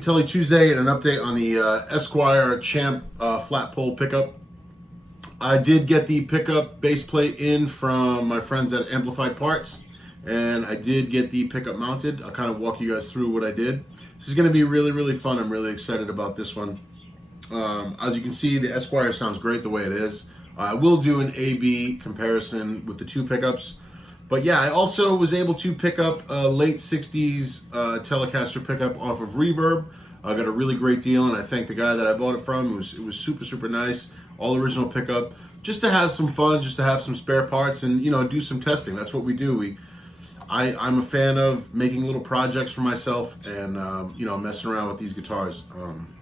Telly Tuesday and an update on the Esquire Champ flat pole pickup. I did get the pickup base plate in from my friends at Amplified Parts, and I did get the pickup mounted. I'll kind of walk you guys through what I did. This is going to be really fun. I'm really excited about this one. As you can see, the Esquire sounds great the way it is. I will do an A-B comparison with the two pickups. But yeah, I also was able to pick up a late 60s Telecaster pickup off of Reverb. I got a really great deal, and I thank the guy that I bought it from. It was super nice, all original pickup, just to have some fun, just to have some spare parts, and do some testing. That's what we do. I'm a fan of making little projects for myself, and messing around with these guitars.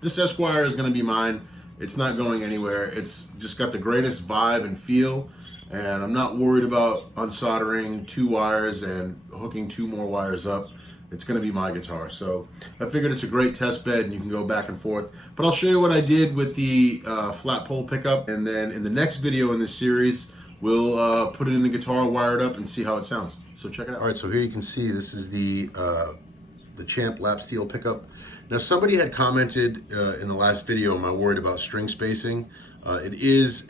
This Esquire is going to be mine. It's not going anywhere. It's just got the greatest vibe and feel. And I'm not worried about unsoldering 2 wires and hooking 2 more wires up. It's going to be my guitar. So I figured it's a great test bed and you can go back and forth. But I'll show you what I did with the flat pole pickup. And then in the next video in this series, we'll put it in the guitar, wire it up, and see how it sounds. So check it out. All right, so here you can see this is the Champ lap steel pickup. Now somebody had commented in the last video, am I worried about string spacing? It is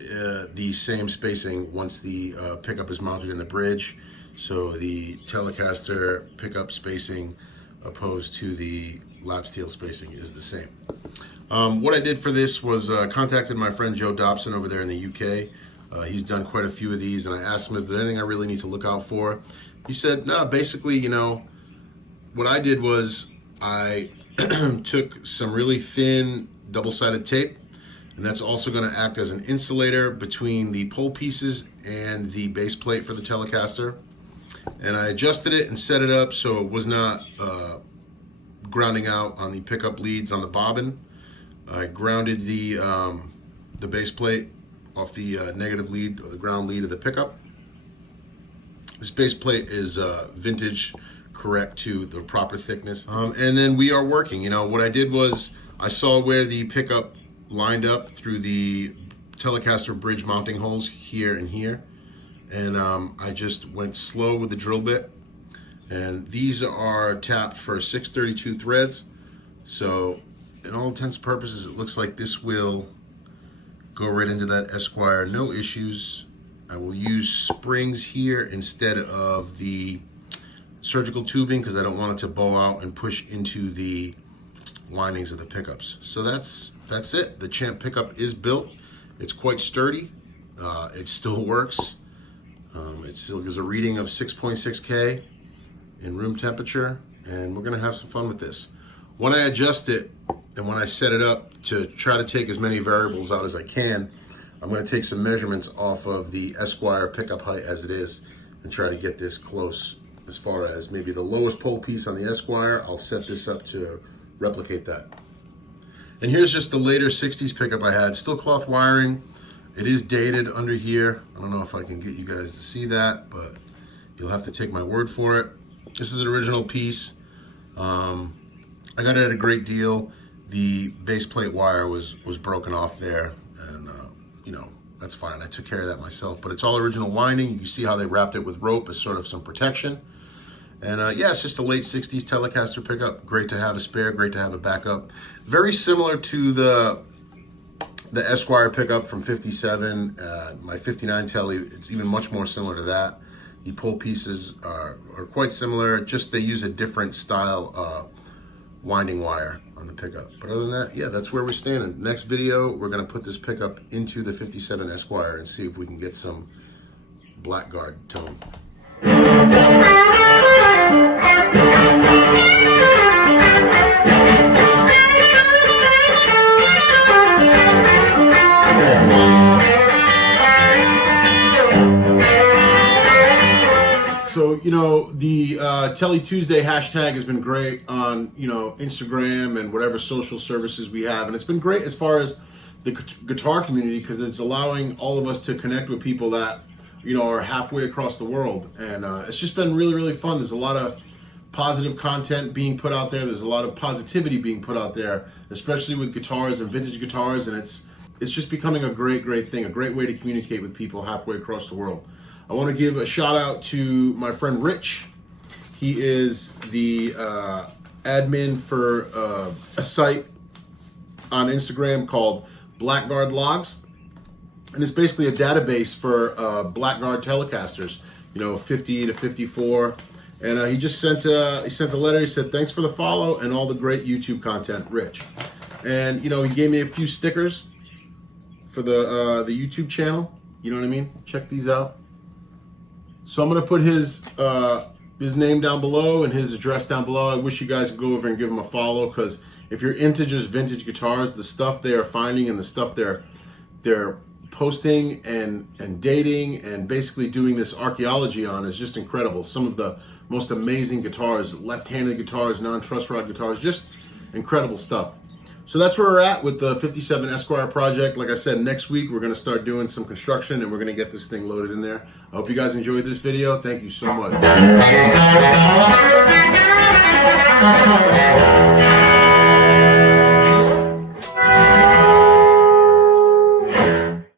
the same spacing once the pickup is mounted in the bridge. So the Telecaster pickup spacing opposed to the lap steel spacing is the same. What I did for this was contacted my friend Joe Dobson over there in the UK. He's done quite a few of these, and I asked him if there's anything I really need to look out for. He said, no, basically, what I did was I took some really thin double-sided tape, and that's also going to act as an insulator between the pole pieces and the base plate for the Telecaster. And I adjusted it and set it up so it was not grounding out on the pickup leads on the bobbin. I grounded the base plate off the negative lead or the ground lead of the pickup. This base plate is vintage, correct to the proper thickness. And then we are working. What I did was I saw where the pickup lined up through the Telecaster bridge mounting holes here and here, and I just went slow with the drill bit, and these are tapped for 632 threads. So in all intents and purposes, it looks like this will go right into that Esquire, no issues. I will use springs here instead of the surgical tubing because I don't want it to bow out and push into the windings of the pickups. So that's it. The Champ pickup is built. It's quite sturdy. It still works. It still gives a reading of 6.6K in room temperature, and we're gonna have some fun with this. When I adjust it and when I set it up to try to take as many variables out as I can, I'm gonna take some measurements off of the Esquire pickup height as it is and try to get this close as far as maybe the lowest pole piece on the Esquire. I'll set this up to replicate that. And here's just the later 60s pickup I had. Still cloth wiring. It is dated under here. I don't know if I can get you guys to see that, but you'll have to take my word for it. This is an original piece. I got it at a great deal. The base plate wire was broken off there, and that's fine. I took care of that myself, but it's all original winding. You can see how they wrapped it with rope as sort of some protection. And yeah, it's just a late 60s Telecaster pickup. Great to have a spare, great to have a backup. Very similar to the the Esquire pickup from 57, my 59 Telly, it's even much more similar to that. The pull pieces are quite similar, just they use a different style winding wire on the pickup. But other than that, yeah, that's where we're standing. Next video, we're gonna put this pickup into the 57 Esquire and see if we can get some Blackguard tone. So, you know, the Telly Tuesday hashtag has been great on, you know, Instagram and whatever social services we have. And it's been great as far as the guitar community, because it's allowing all of us to connect with people that, you know, are halfway across the world. And it's just been really, really fun. There's a lot of positive content being put out there. There's a lot of positivity being put out there, especially with guitars and vintage guitars. And it's just becoming a great, great thing, a great way to communicate with people halfway across the world. I want to give a shout out to my friend Rich. He is the admin for a site on Instagram called Blackguard Logs. And it's basically a database for Blackguard Telecasters, you know, 50 to 54. And he just sent a letter. He said, thanks for the follow and all the great YouTube content, Rich. And, you know, he gave me a few stickers for the YouTube channel. You know what I mean? Check these out. So I'm gonna put his name down below and his address down below. I wish you guys could go over and give him a follow, because if you're into just vintage guitars, the stuff they are finding and the stuff they're posting and dating and basically doing this archaeology on is just incredible. Some of the most amazing guitars, left-handed guitars, non-truss rod guitars, just incredible stuff. So that's where we're at with the 57 Esquire project. Like I said, next week we're going to start doing some construction and we're going to get this thing loaded in there. I hope you guys enjoyed this video. Thank you so much.